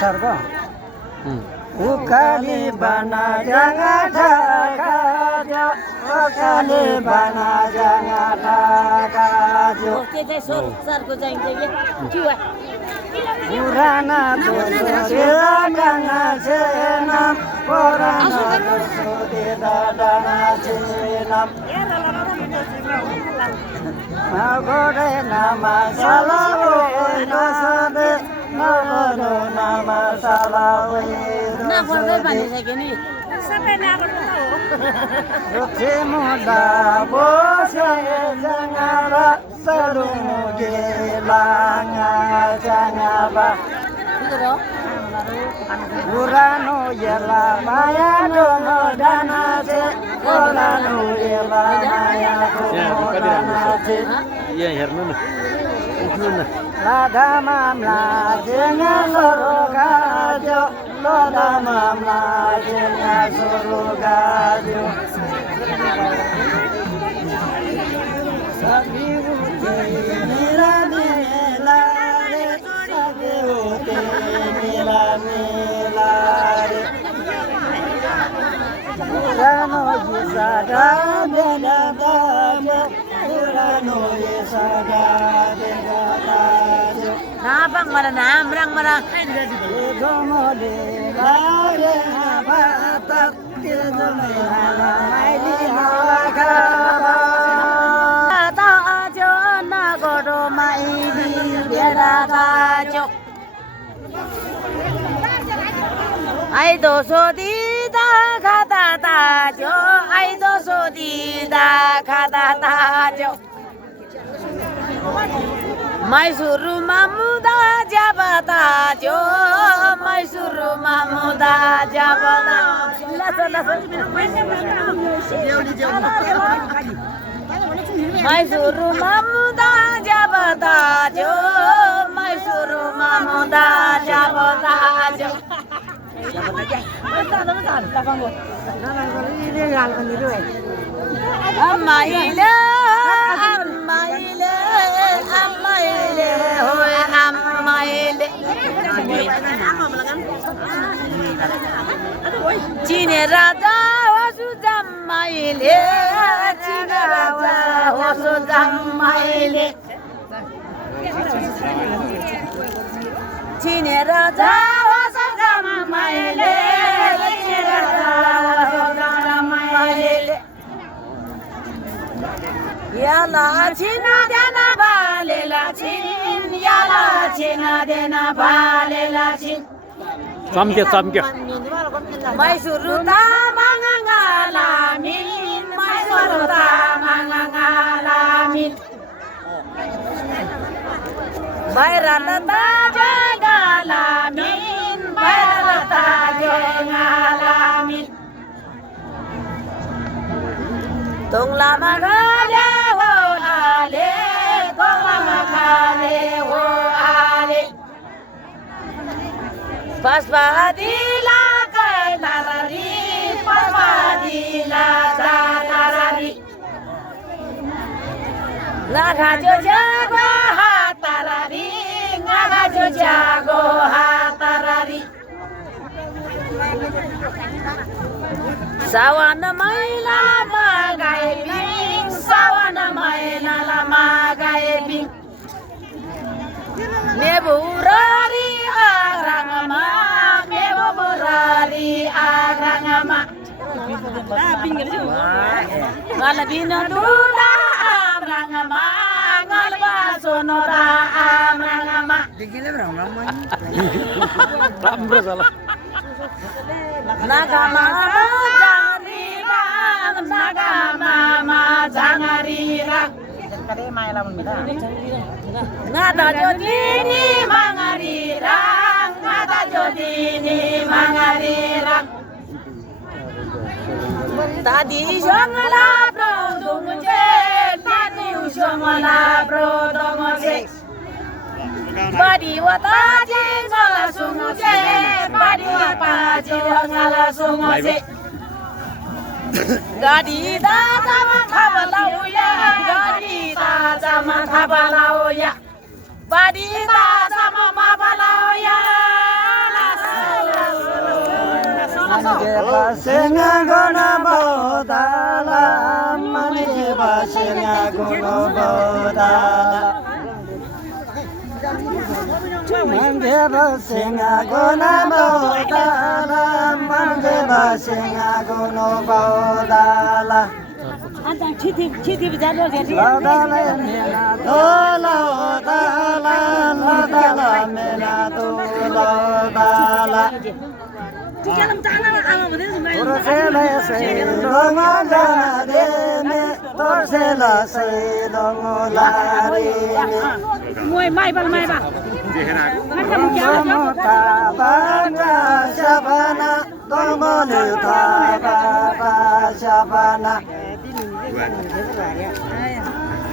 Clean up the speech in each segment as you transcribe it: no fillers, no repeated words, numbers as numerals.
सर्को उकाली बना जगा ढाका जो उकाली बना जगा ढाका जो के चाहिँ सरको चाहिन्छ के हो पुराना दोषेला डाना छेनम पुराना दोषेला डाना छेनम नगरे नामा साला ओइ नसबे नगरो नामा साला ओइ नगर्दै भनिसक्यो नि सबै नगर्नु हो रुखे मुला बोसे जंगारा सरुगे लांगा जंगाबा पुरानो येला माया डोनो डाना छे पुरानो येला माया डोनो डाना छे यहाँ हेर्नु न उठ्नु न लाधा मामला जेंगा सोरो गाजो लाधा मामला जेंगा सोरो गाजो सभी उठे मेरा मेला रे सभी उठे मेरा मेला रे पुरानो ये सादा देना दाजो पुरानो ये सादा देना दाजो नापाङ मलाई नामराङ मलाई गोमोले लागे भात तिर्जुमे हाला माइली हाला खाबा ताजो नगरो माइली बेरा ताजो आई दोसो दिदा खाता ताजो आई दोसो दिदा खाता ताजो मैसुरुमा मुदा जाबता जो मैसुरुमा मुदा जाबता मैसुरुमा मुदा जाबता जो मैसुरुमा मुदा जाबता जो अम्माइले अम्माइले अम्माइले होए अम्माइले चिने राजा होसु जम्माइले चिने राजा होसु जम्माइले चिने राजा होसु जम्माइले चिने राजा होसु जम्माइले याला छिना देना बालेला छिन याला छिना देना बालेला छिन चम्क्यो मैसुरु ता मांगाला मिन मैसुरु ता मांगाला मिन बाहिरला ता जगाला मिन बाहिरला ता जगाला मिन तोङलामा गाले हो आले तोङलामा गाले हो आले पस्पादिला कैतारारी पस्पादिला जातारारी नागा जो जागो हातारारी नागा जो जागो हातारारी सावन मैला magae bing sawana maela la magae bing meburari agrangama meburari agrangama galbina dula agrangama galba sonora agrangama राम्रो छ ल nagama Nagama jangarira ngada jodini mangarira ngada jodini mangarira tadi jongala prodongje tadi jongala prodongje badi wata jengala sungje badi wata jengala sungje Gadi da sama kabalau ya, gadi da sama kabalau ya, badi da sama mabalau ya, la basenga gona bodala mani basenga gona bodala mande basenga gona bodala mande basenga gona bodala Ladala mena dola dala ladala mena dola Torsela sei longa dana de me torsela sei longa lari Mui mai ba Tomota bata shabana tomonu ta bata shabana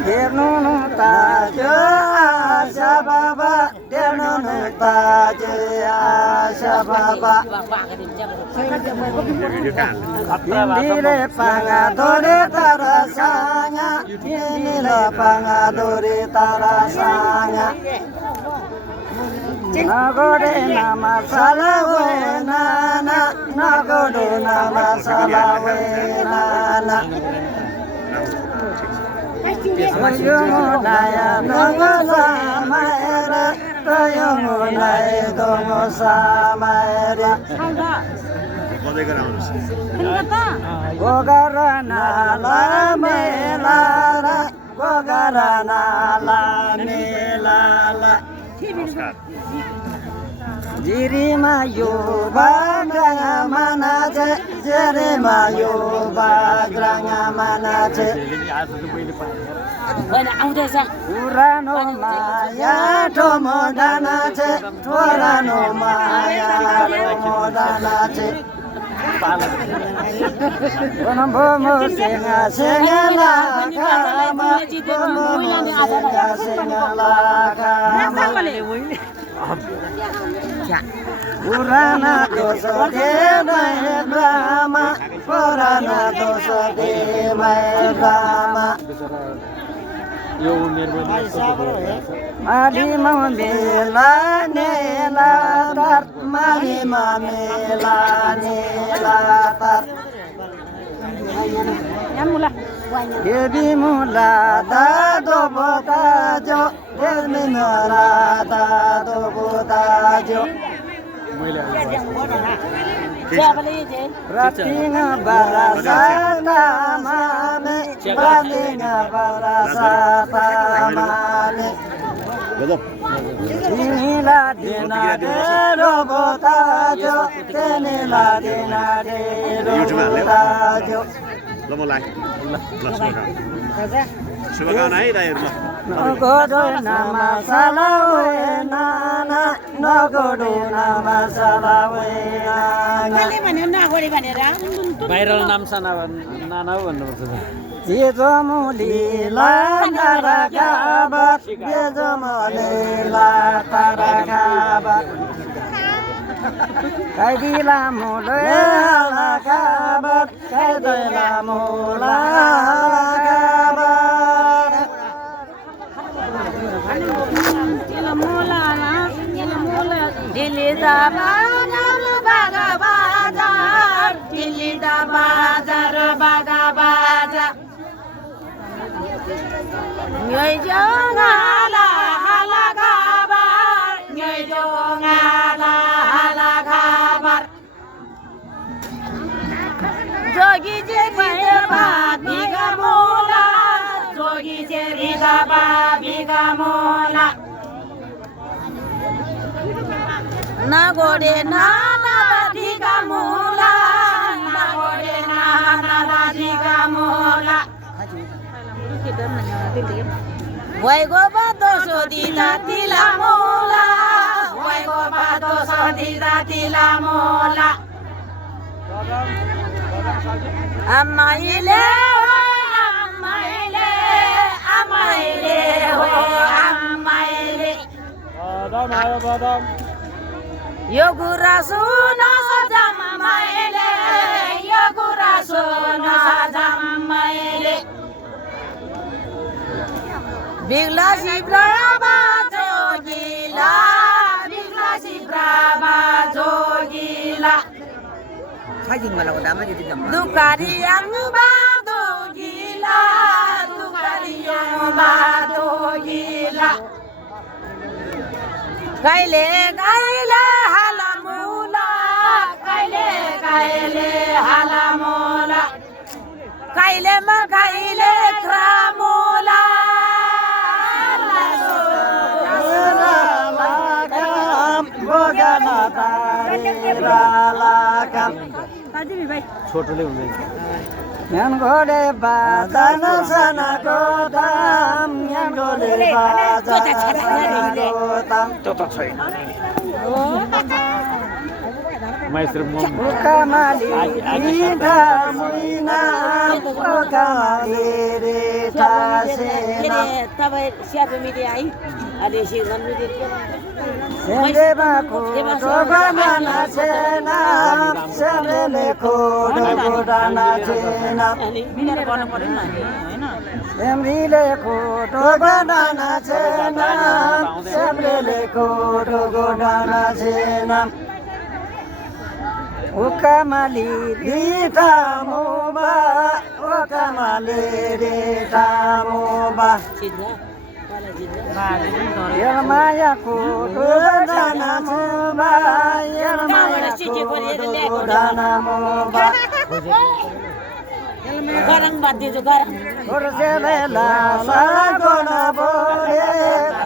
Denunu ta shababa denunu ta shababa Indile pangadore tarasanya Indile pangadore tarasanya Nagode nama salawe nana Nagode nama salawe nana Toyongonaya dongo samaera Toyongonaya dongo samaera Gogarana la melara Gogarana la melala Jirima yuba granga manaje Jirima yuba granga manaje Urano maya tomodanaje Urano maya tomodanaje Bomo senga senga la kama Bomo senga senga la kama Urana dosa de mai brahma Urana dosa de mai brahma Mali mamela nela tar Mali mamela nela tar Devi mula da do botajo Devi mula da do botajo Ratinga barasata mame Ratinga barasata mame Tinila dina de robotajo Tinila dina de robotajo Nogodo nama salawe nana Nogodo nama salawe nana Viral नाम साना नाना भन्नुपर्छ Yezomuli la tarakabat Yezomuli la tarakabat Kaidila mula la kabat Kaidila mula la kabat Dilida bazar baga bazar Nyoi jongala hala kabar Nyoi jongala hala kabar Jogi jeri deba biga mola Jogi jeri deba biga mola Nagode nana diga mola Nagode nana diga mola Wai go bato so dita tila mola Wai go bato so dita tila mola Amaile amaile amaile amaile Yogura suna jamaile Yogura suna jamaile Bigla si brava jogila Bigla si brava jogila Dukari yang batu gila, dukari yang batu gila. Kaile kaile halamula, kaile kaile halamula, kaile ma kaile kramula. छोटोले हुँदैन ज्ञान घोडे बादन सनको दाम ज्ञान घोडे बादन सनको दाम त्यो त छैन माइस्टर उकामाली मिठा मुइना उकामाली रेठा सेना सेन्देबाको डोगडाना सेना सेन्देले डोगडाना सेना सेम्रीले डोगडाना सेना सेम्रीले डोगडाना सेना उकामाली Rita मोबा उकामाली Rita मोबा यरमायाको डोगडाना मोबा यरमायाको डोगडाना मोबा Garang bati tu garang. Torselela saragona bore,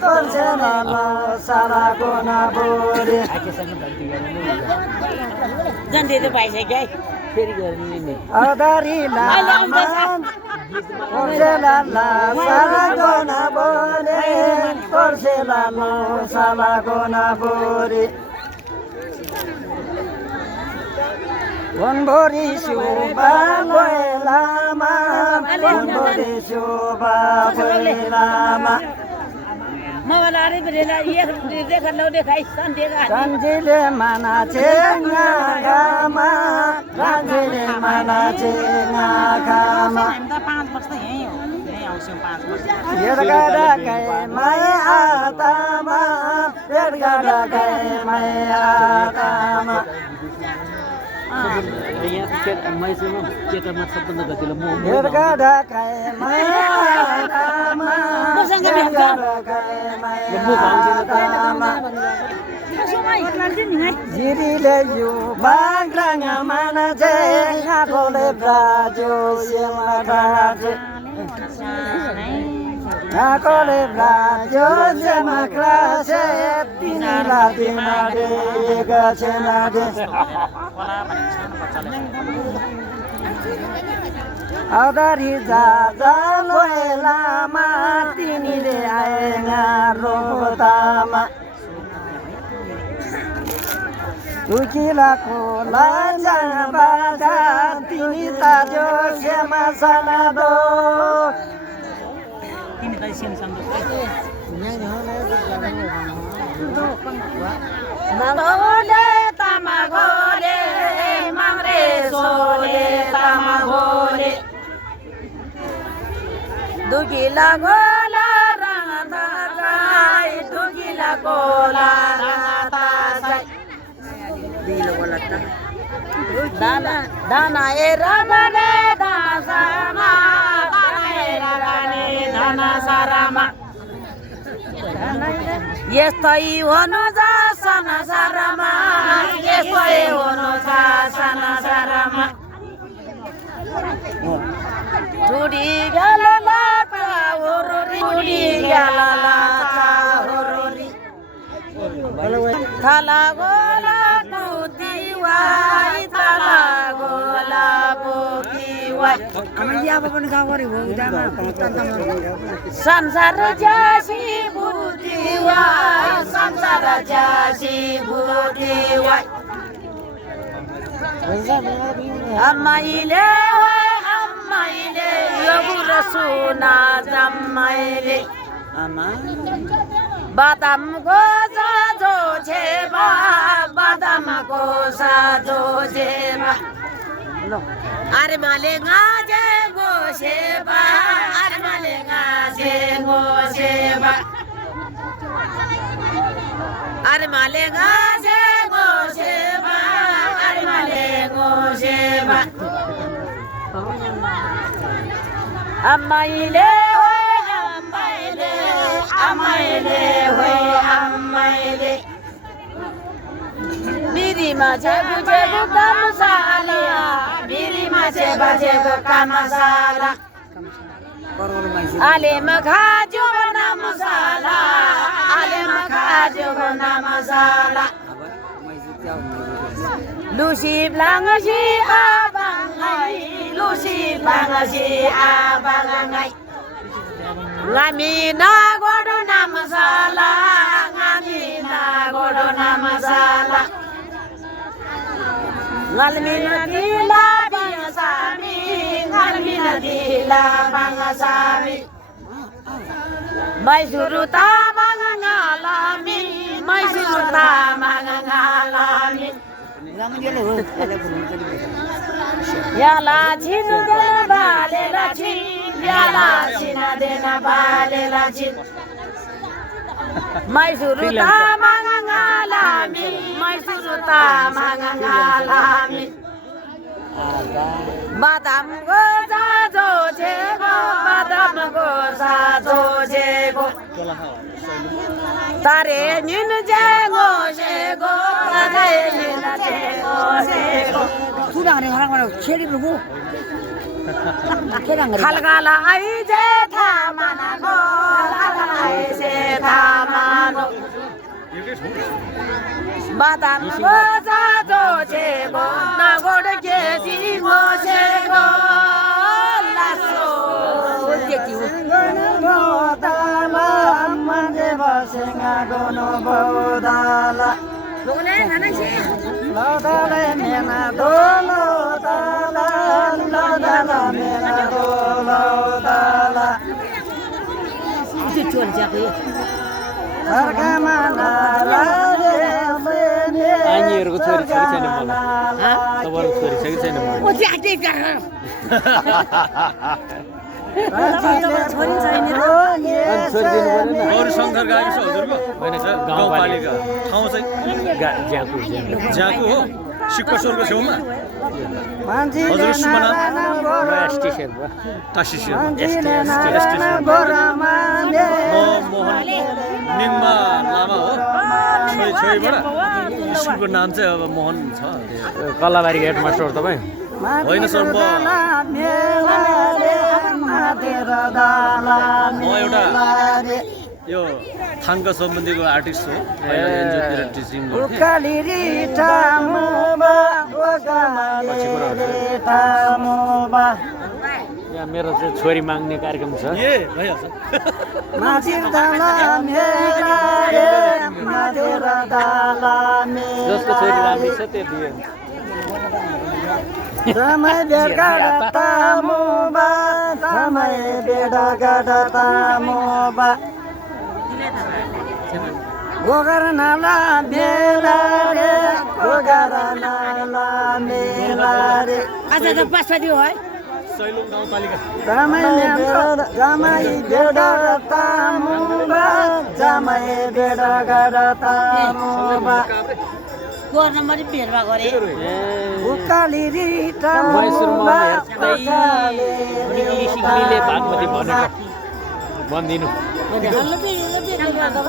torselela saragona bore. Jangan dia tu paisa kaya. Adari lama, torselela saragona bore, torselela saragona bore. Bonbori shuba lama, bonbori shuba lama. Mawalari berela iya dekhan lo dekai sandega. Ranjile mana cenga gama, ranjile mana cenga gama. Yergada kai maya atama, yergada kai maya atama. यहाँ माइसमा केटामा सबभन्दा गतिलो म yergada kai maya atama, yergada kai maya atama. Jirile yu bagranga mana cenga kole brajo semagaraje. Nakole brajo semagaraje, pinila dinade gachenade. Adari jaja loelama tinile aenga robotama. Tukila kola jana bada tini tajo sema sanado. Ini tadi siang sampai. Magode tamagode, mamre sole tamagode. Dugila gola rangata kai, dugila gola rangata kai. Dana dana era bade dana sama, dana era bade dana sarama. Yestoi hono za sana sarama, yestoi hono za sana sarama. Tudi galala ka horori, tudi galala ka horori. Thala gola putiwai, thala gola putiwai. Sansara jasi putiwai, sansara jasi putiwai. Amaile wai amaile, yogura suna jamaile. Badam ko sajo cheba, badam ko sajo cheba. Are malenga je go sheba, are malenga je go sheba. Are malenga je go sheba, are malenga je मा आमाइले आमाइले बिरीमा छेबु कामसाला बिरीमा छेबु कामसाला आलेमा खाजो बना मसाला आलेमा खाजो बना मसाला लुसी ब्लाङसी आबाङै लुसी ब्लाङसी आबाङै ngami na godo na masala ngami na godo na masala ngalmi na dila bangasami ngalmi na dila bangasami mai suruta mangangalami mai suruta mangangalami ya la chin de bale la chin ya la chin de na bale la chin mai suruta mangangalami mai suruta mangangalami badam go sa jo jego badam go sa jo jego tare nin jego jego tare nin jego jego 수당에 하는 거는 체리르고 칼갈아 아이제 타마나고 칼갈아 아이제 타마노 바담 고자 조제고 나고르 계시고 제고 라소 깨끼고 보다라 만데 버싱하고노 보다라 노네 하나씩 로다라 메나 도로다라 로다라 메나 도로다라 이제 좋은 자고 आनीहरूको छोरी छैन मलाई तपाईँको छोरी छैन मलाई ओ ज्यादै गर छोरी छैन छोरी दिनु परेन अरू शङ्कर गाविस हजुरको होइन सर गाउँपालिका ठाउँ चाहिँ ज्याको हो सिक्कोश्वरको छेउमा हजुर सुमना स्टेसन भयो टासिसियो म मोहन निङमा लामा हो छोइबाट स्कुलको नाम चाहिँ अब मोहन छ कल्लाबारी हेडमास्टर हो तपाईँ होइन सर म एउटा यो थाङ्का सम्बन्धीको आर्टिस्ट हो एनजिओतिर टिचिङ यहाँ मेरो चाहिँ छोरी माग्ने कार्यक्रम छ ए भइहाल्छ जसको छोरी राम्रो छ त्यो दियो समय बेडा तामुबा गोगर नाला बेला रे गोगर नाला मेला रे अच्छा त पाँच दियो है सैलुङ गाउँपालिका जमाई बेडा तामुबा जमाई बेडा गडा तामुबा गर्न मैले भेटवा गरे उकाली रिटा मैसुरमा हेर्दै सिक्रीले भागमती भनेको भनिदिनु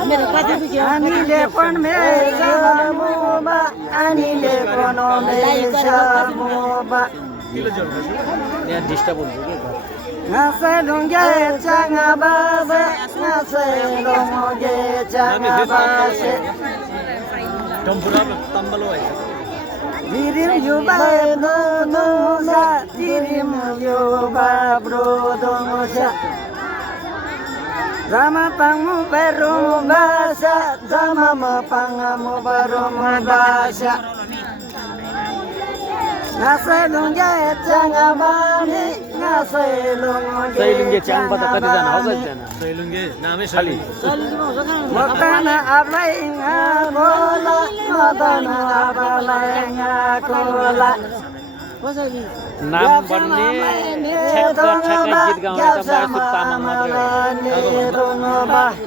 मेरो कति बिग्यो अनिले पण मेसामुबा अनिले कोनो मेसामुबा यहाँ डिस्टर्ब हुन्छ कि ngasai dongge changa base ngasai dongge changa base डम्पुरा तम्बलो है dirim yuba no no sa dirim yuba bro dongsa Zama pangu beru basa zama ma pangamu beru basa ngasai dongge changa bani ngasai dongge सैलुङ्गे च्याङबाट कतिजना हो कतिजना सैलुङ्गे नामै खालि Motana ablainga bola, motana ablainga kola. नाम भन्ने ठ्याक्क ठ्याक्कै गीत गाउने त महेश तामाङ मात्रै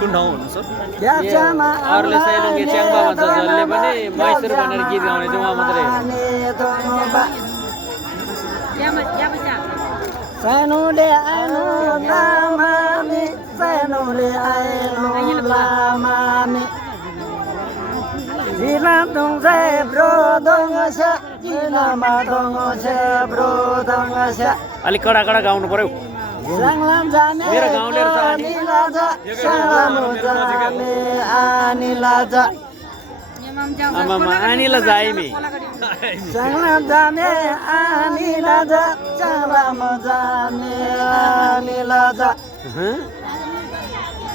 हो कुन ठाउँ भन्नु सर अरूले सैलुङ्गे च्याङ्बा भन्छ जसले पनि मैसुर भनेर गीत गाउने चाहिँ उहाँ मात्रै सानोले आनो लामामी सानोले आनो लामामी जिना दङसे ब्रो दङसे जिनामा दङसे ब्रो दङसे अलिक कडा कडा गाउनु पर्यो सांगलाम जाने मेरो गाउँलेहरू छ अनिलाजा सांगलाम जाने अनिलाजा आमामा आनीला जाइमी सांगलाम जाने अनिलाजा सांगलाम जाने अनिलाजा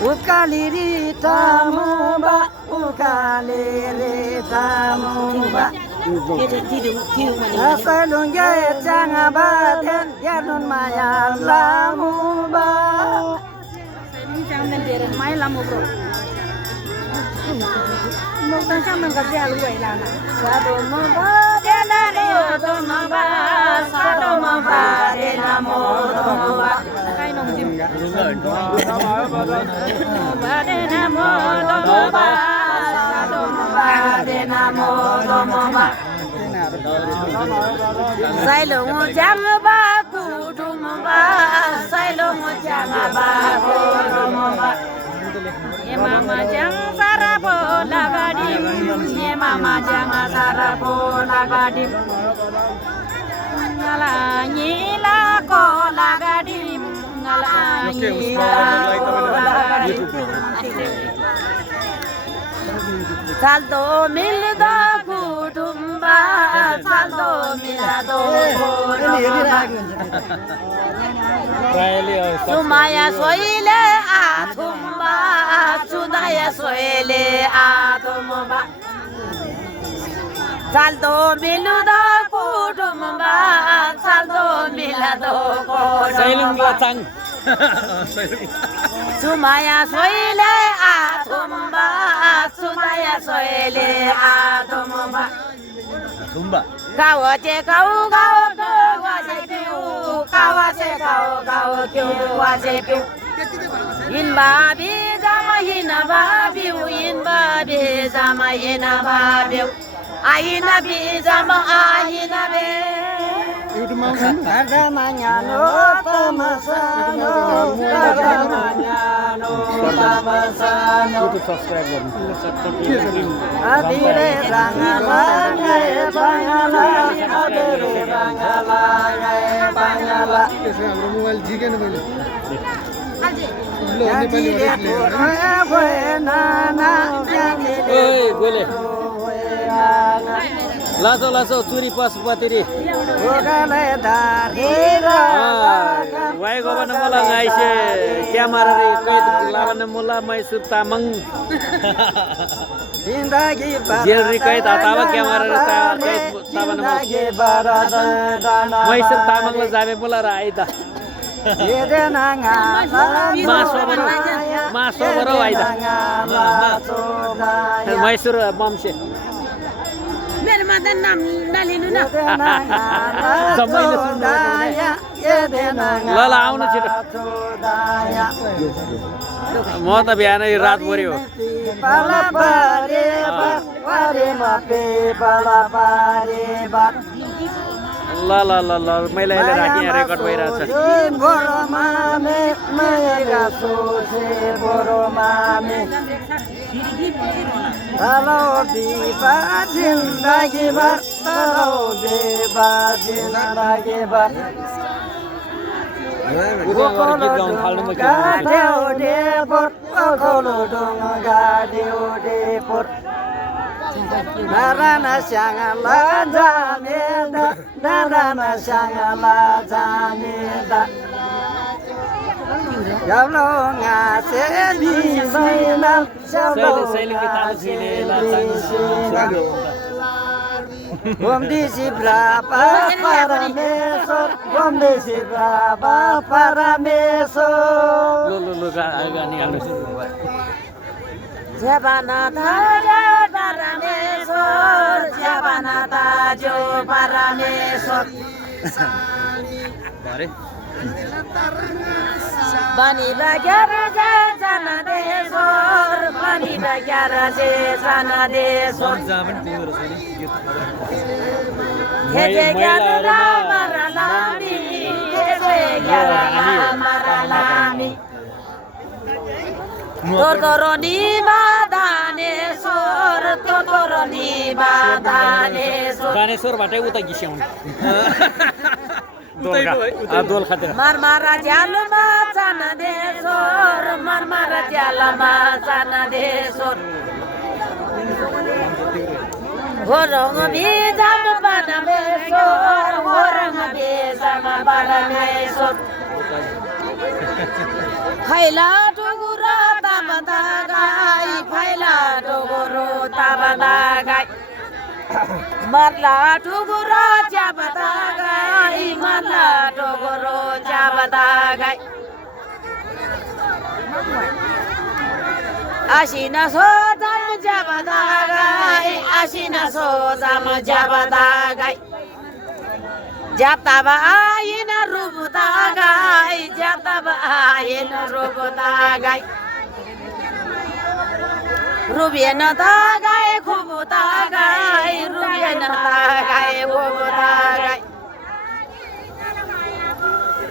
उकाली रि तामुबा उकाली रि तामुबा Asalungge jangabaten yanun maya lamuba. Jangan dia mai lamu bro. Mau tanya mana kerja lu elana. Sado maba denare odo maba sado maba denamo maba. Kai nong jim. Maba denamo maba sado maba denamo maba. Sailong jangaba kudumba sailong jangaba kudumba ye mama jang sarabo lagadim ye mama jang sarabo lagadim ngala nyila ko lagadim ngala nyila ko lagadim saldo milda kudumba saldo milado kudumba sumaya soile atumba sudaya soile atumba saldo milda kudumba saldo milado kudumba sumaya soile atumba sudaya soile atumba Tumba. Kawaje kau kau kawaje piu kawaje kau kau piu kawaje piu in babi jama hina babiu in babi jama hina babiu ahina bi jama ahina be Ada manyano tamasano ada manyano tamasano adire rangala gae bangala adire rangala gae bangala mobile ठीक है ना पहले ओए गोले लासो लासो चुरी पशुपति रे why गोबन मला गाइसे camera रे कैद लावन मुला मैसुर तामाङ जिंदगी जेल रे कैद आतावा क्यामेरा रे कैद तावन मैसुर तामाङले जाबे मुला र आइदा मासोबर आइदा मैसुर बमसे मेरो माता नाम नलिनु न सबैले ल ल आउनु छिटो म त बिहानै रात पर्यो ल ल ल ल मैले अहिले राखेँ यहाँ रेकर्ड भइरहेछ Hello, Biba, Zindagi Bar. Hello, Biba, Zindagi Bar. Narana Shangala Jameda, Narana Shangala Jameda. Yavlonga seli sainal Om disi brapa paramesor Om disi brapa paramesor Lu gani halus Jabana taja paramesor Jabana tajo paramesor Bani bagar jaja साना देशोर पानी बग्यार से साना देशोर जहाँ पनि पुग्दो रहेछ नि गीत खेजे ग्यारा मारा लामी खेजे ग्यारा मारा लामी तोरतोरनी बाधानेश्वर तोरतोरनी बाधानेश्वर दानेश्वरबाटै उता घिस्याउने दोलखातिर मरमरा झ्यालमा चाना देशोर मरमरा झ्यालमा चाना देशोर होरङ बिजाम बानामेश्वर होरङ बिजाम बानामेश्वर फैला टुगुरो ताबदा गाई फैला टुगुरो ताबदा गाई मरला टुगुरो च्याबदा गाई मरला टुगुरो च्याबदा गाई आसिना सोजाम च्याबदा गाई आसिना सोजाम च्याबदा गाई जाप्ताबा आइन रुबुता गाई जाप्ताबा आइन रुबुता गाई रुबिएन त गाई खुबुता गाई रुबिएन त गाई खुबुता गाई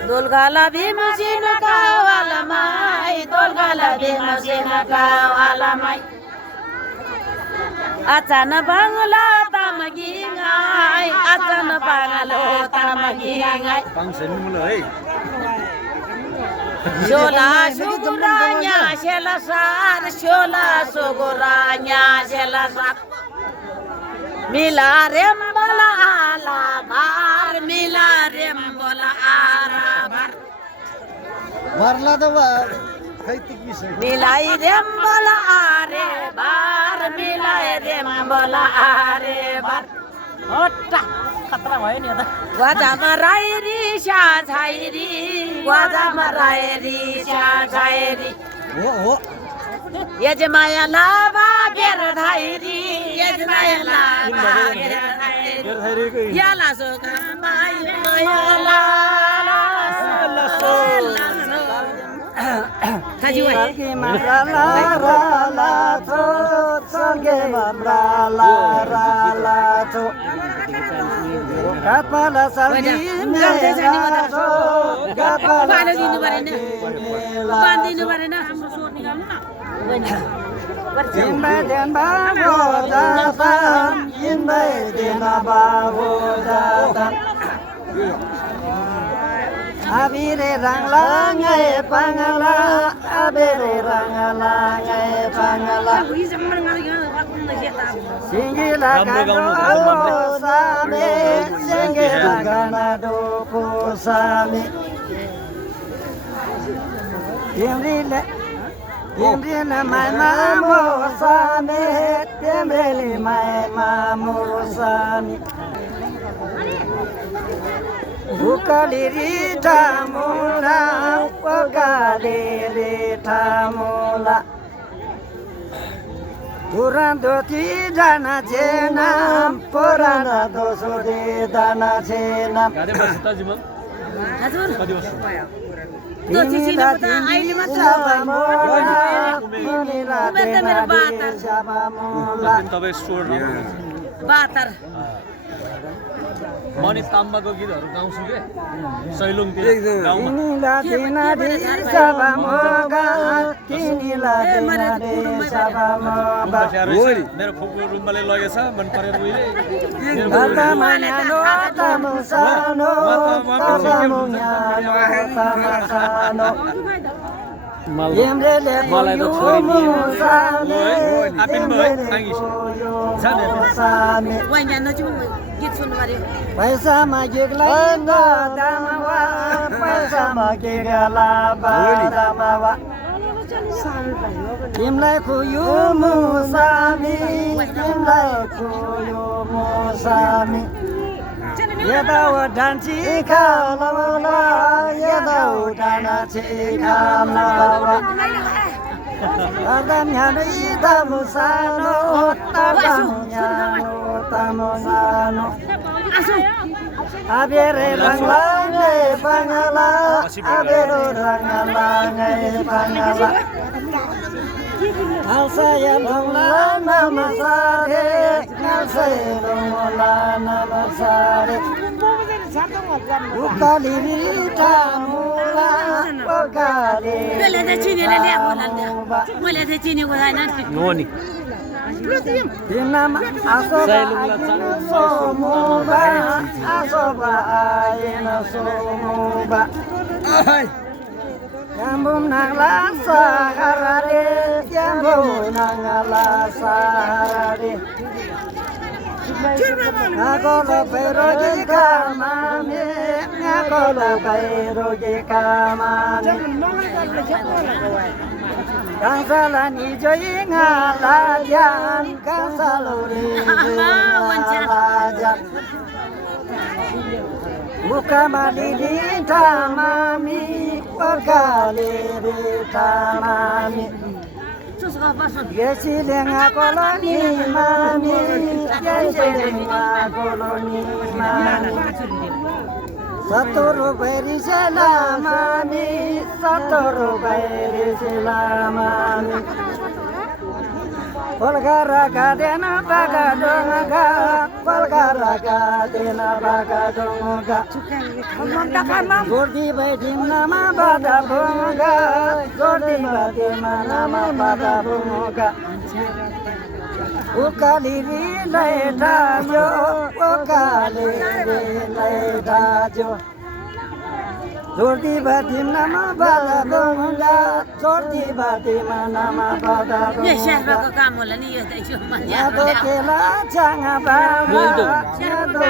दोलगाला भीमसिन कावाला माई दोलगाला भीमसिन कावाला माई अचान बाङ्ला तामगी गाई अचान बाङ्लो तामगी गाई शोला सुगुरा न्यासेला सार शोला सुगुरा न्यासेला सार मिला रेम्बला आला भार मिला रेम्बला आरा भार मरला त खैतिक विषय मिलाई रेम्बला आरे भार मिलाई रेम्बला आरे भार हट्टा खतरा भयो नि त वाजामा राइरी स्या छाइरी वाजामा राइरी स्या छाइरी हो यजमाया लाभा बेर धाइरी यजमाया लाभा बेर धाइरी याला सोका माई मायाला खाजी वै मरला राला थो संगे मरला राला थो कपाल सल्दी मेला थो कपाल दिनु परेन बान्दिनु परेन हाम्रो स्वर निकाल्नु न इनमै देन बाबो जातन इनमै देन बाबो जातन अबिरे रंगला ngai pangala abere rangala ngai pangala singila gano same singila gana doko same imrile mai mamo same imrile mai mamo same Bukaliri tamula, bukaliri tamula. Purando ti dana jenam, purana dosu di dana jenam. हजुर तो चिचिलो त अहिले मात्र मेरो बातर मनि ताम्बाको गीतहरू गाउँछु के सैलुङतिर गाउँमा मेरो फुक्लो रुमले लगेछ मन परेर मलाई त छोरी गीत सुन्नु पर्यो पैसा मागेलाई नदामवा पैसा मागेला बादामवा तिमलाई खोयो मुसामी तिमलाई खोयो मुसामी यदा डान्ची खालला यदा डान्ची खालला Adam nyari tamu sano, tamu sano. Abere ranglane pangala, abere ranglane pangala. Alsaya longla namasare, alsaya longla namasare. Ukali tamula, ukali. Noni. Dinama asoba ayina somuba, asoba ayina somuba. Yambum nangla saharare, yambum nangla saharare. Ngakolo perogi kamame, ngakolo perogi kamame. Kansalani joyi ngalajan, kansaluri ngalajan. Mukamali tamami, wakali tamami. Yesilenga koloni mami, yesilenga koloni mami. Saturu beri selamami, saturu beri selamami. Polgara kadena bagadonga, polgara kadena bagadonga. Gordi baitim nama bada bunga, gordi baitim nama bada bunga. Ukali leta jo, ukali leta jo. Gordi baitim nama bada bunga, gordi baitim nama bada bunga. Yado kela changa bala, yado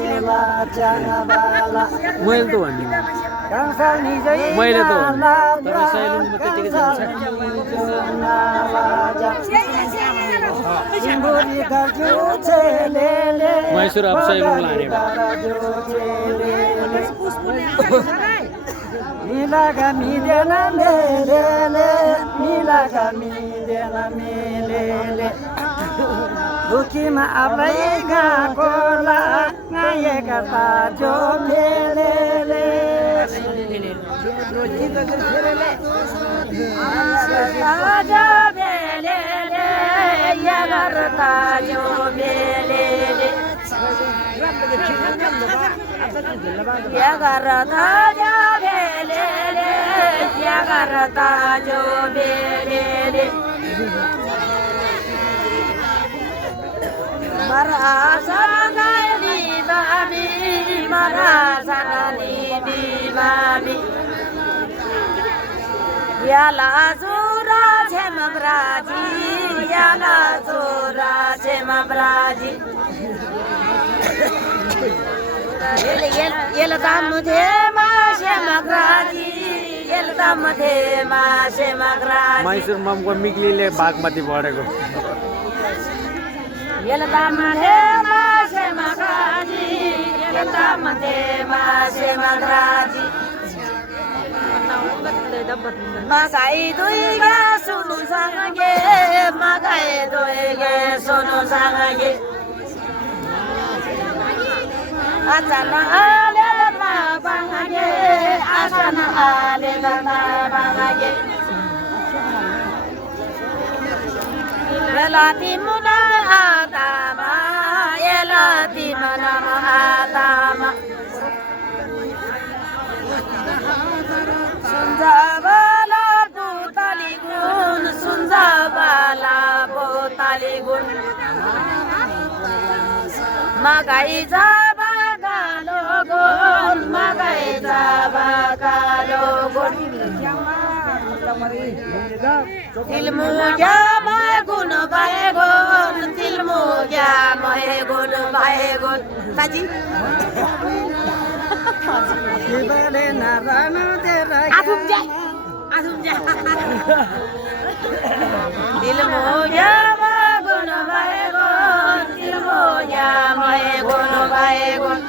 kela changa bala. मैले त भन्ने Kangsal ni jai मैले त भन्ने na तपाईँ साइलेन्टमा त्यतिकै जान्छ Simbori garju chelele. Mysore अब साइलेन्ट लाने Milaga midena melele, milaga midena melele. Bukima ablaiga kola, ngaye kata jo melele. Raja belele, yagarta jo belele. Yagarta jo belele, yagarta jo belele. Marasana ni mami, marasana ni mami. Yala zura chema braji, yala zura chema braji. Yela tamu thema chema braji, yela tamu thema chema braji. Mysore ममको मिग्लीले Bagmati बढेको Yela tamu thema chema braji, yela tamu thema chema braji. Magai doiga sunu sange, magai doiga sunu sange. Asana ale na bange, asana ale na bange. Elati muna atama, elati muna atama. Sunjabala potaligun, sunjabala potaligun. Magai jaba kalogun, magai jaba kalogun. Ilmu jama gun baegun, ilmu jama gun baegun. Taji. Ibale narana tera. Asum ja. Ilmu jama gun baegun, ilmu jama gun baegun.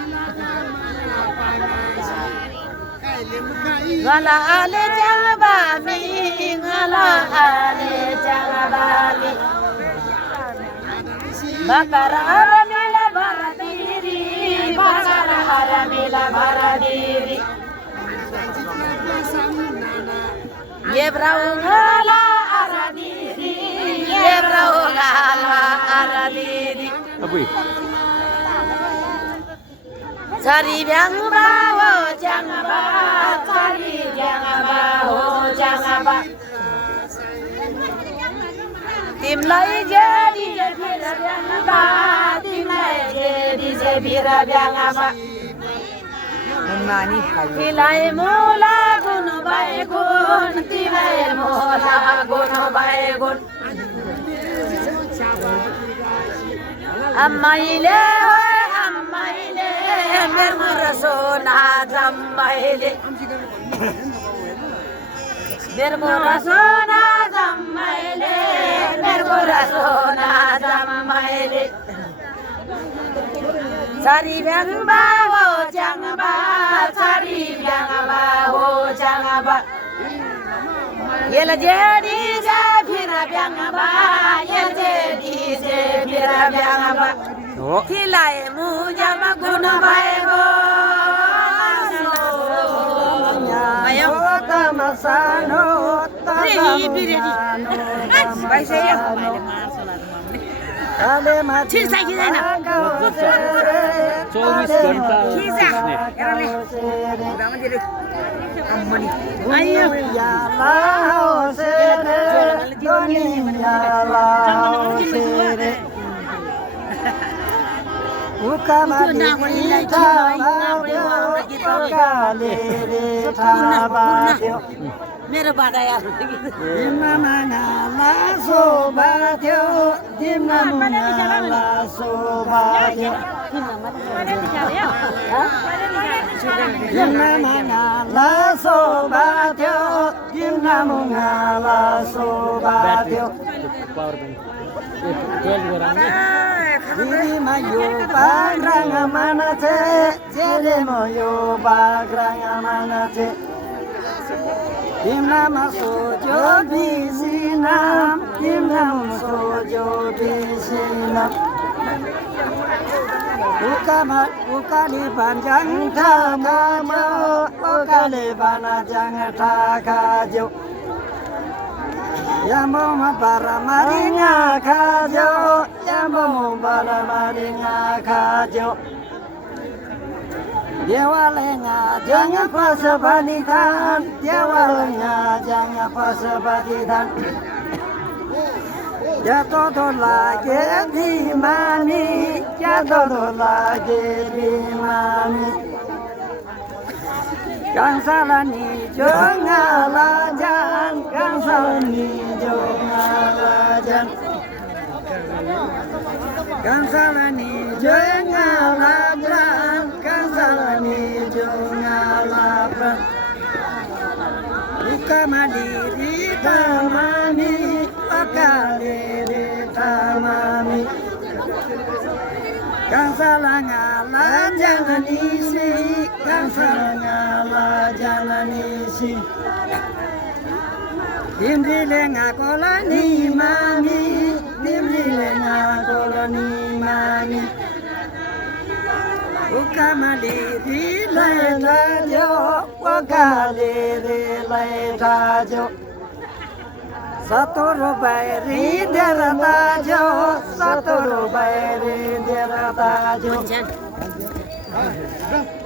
Ngala ale jaba mi, ngala ale jaba mi. Bakara aramila baradiri, bakara aramila baradiri. Ye braungala aradiri. गाउ गाला आरलिरी अपुई छरी भ्याङबा हो ज्याङबा छरी भ्याङबा हो ज्याङबा तिमलाई JD जेफिर भ्याङबा तिमलाई JD जेफिर भ्याङबा तिलाई मुला गुन by गुन तिलाई मुला गुन बाई गुन अम्माइले अम्माइले मेरो रसोना जम्माइले मेरो रसोना जम्माइले मेरो रसोना जम्माइले छरी भ्याङबा हो ज्याङबा छरी भ्याङबा हो ज्याङबा यल जेडी जे फिर भ्याङबा यल जेडी जे फिर भ्याङबा तिलाई मुजामा गुन भएको आयो तमसानो छिर्साइदैन 24 घण्टा मेरो बाधा यार Dimna sojo bisinam, dimna sojo bisinam. Ukali panjang thakajo, ukali panjang thakajo. Yambo mabara maringa kajo, yambo mabara maringa kajo. Dewalenga jangan pasabaditan, dewalenga jangan pasabaditan. Jatuh lagi di mani, jatuh lagi di mani. Kang salani jongalajan, kang salani jongalajan. Kang salani jongalajan, kang salani jongalajan. Buka mandiri tamami, pakaliri tamami. Kang salangala jangan isi, kang salangala jangan isi. Dimrile ngakolani mami, dimrile ngakolani mami. Ukamali laitajo, wakali laitajo. Satu rubai deratajo, satu rubai deratajo.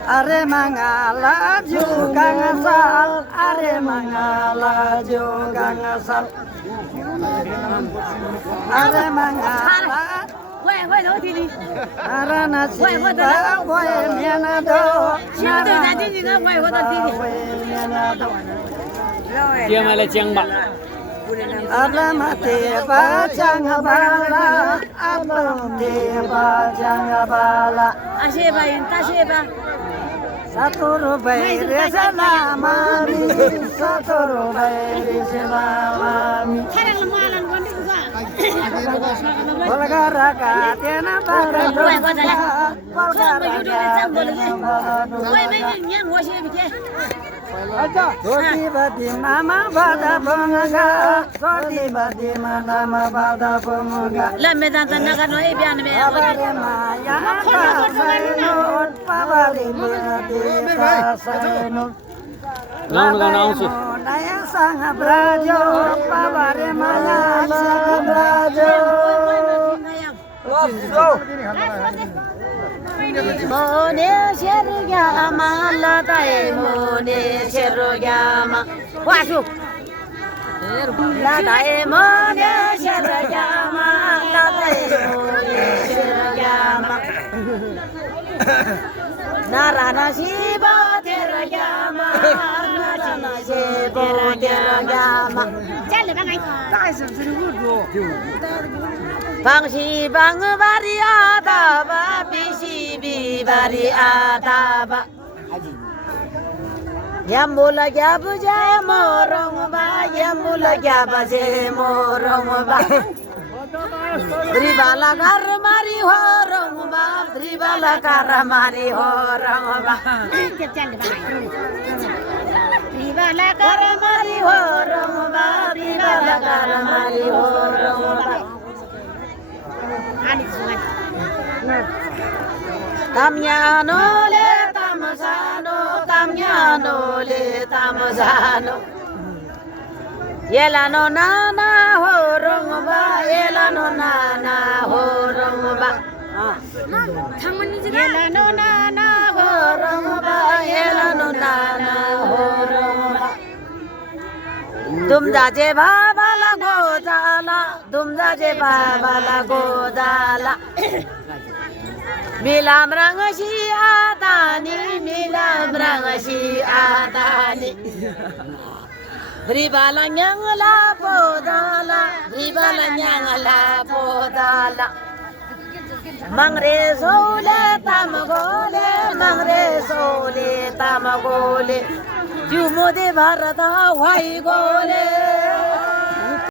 Are mangala juga ngasal, are mangala juga ngasal. Are mangala. Woi lo tini. Are nasi dah, woi mianado. Siapa nanti ni nak woi hoda tini. Dia malah Ciangbak. Ada mati bacang bala, ada mati bacang bala. Asyik tasyiba. Satu rubai resalamami, satu rubai resalamami. Polgara katena bagado, polgara katena bagado. Roti badi mama bada bunga, roti badi mama bada bunga. Lama dantan nak kanu biar ni. Pabari maya kasainut, pabari badi kasainut. गाउनु गाउनु आउँछु नयाँसँग ब्राजो पावारे माया ब्राजो मोने शेरुग्यामा लताए मोने शेरुग्यामा वासु लताए मोने शेरुग्यामा लताए मोने शेरुग्यामा नारायण शिव तेरो gamma Narayan Shiv तेरो gamma 방시 방바리 아다바 비시비 바리 아다바 야몰라 야부자 모롱바 야몰라 야바제 모롱바 드리발라 가르마리 호롱바 드리발라 가르마리 호롱바 드리발라 가르마리 호롱바 드리발라 가르마리 호롱바 Tamyanole tamsano tamyanole tamsano Yelano nana horongba yelano nana horongba Yelano nana horongba yelano nana horongba Dumdaje babala godala dumdaje babala godala Milam rangashi adani milam rangashi adani Bribala nyangla podala bribala nyangla podala Mangre sole tamagole mangre sole tamagole Jumode bharata wai gole